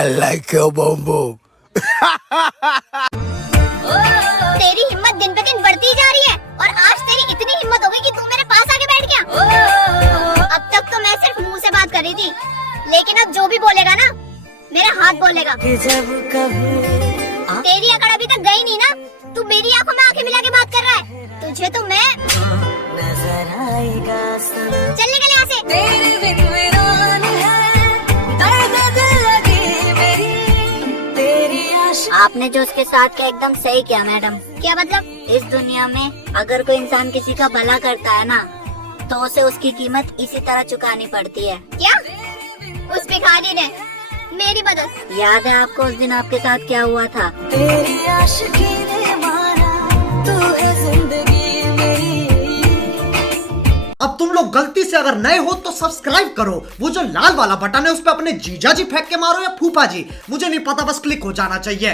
I like your bum bum. तेरी हिम्मत दिन पे दिन बढ़ती जा रही है और आज तेरी इतनी हिम्मत हो गई कि तू मेरे पास आके बैठ गया। अब तक तो मैं सिर्फ मुंह से बात कर रही थी, लेकिन अब जो भी बोलेगा ना मेरा हाथ बोलेगा। तेरी अकड़ अभी तक गई नहीं ना, तू मेरी आंखों में आंखें मिला के बात कर रहा है। तुझे तो मैं चल निकल यहाँ से। आपने जो उसके साथ किया एकदम सही किया मैडम। क्या मतलब? इस दुनिया में अगर कोई इंसान किसी का भला करता है ना तो उसे उसकी कीमत इसी तरह चुकानी पड़ती है। क्या? उस भिखारी ने मेरी मदद? याद है आपको उस दिन आपके साथ क्या हुआ था? तेरी आशिकी ने मारा, तू है जिंदगी मेरी। अब तुम लोग गलती से अगर नए हो तो सब्सक्राइब करो, वो जो लाल वाला बटन है उस पर अपने जीजा जी फेंक के मारो या फूफा जी, मुझे नहीं पता, बस क्लिक हो जाना चाहिए।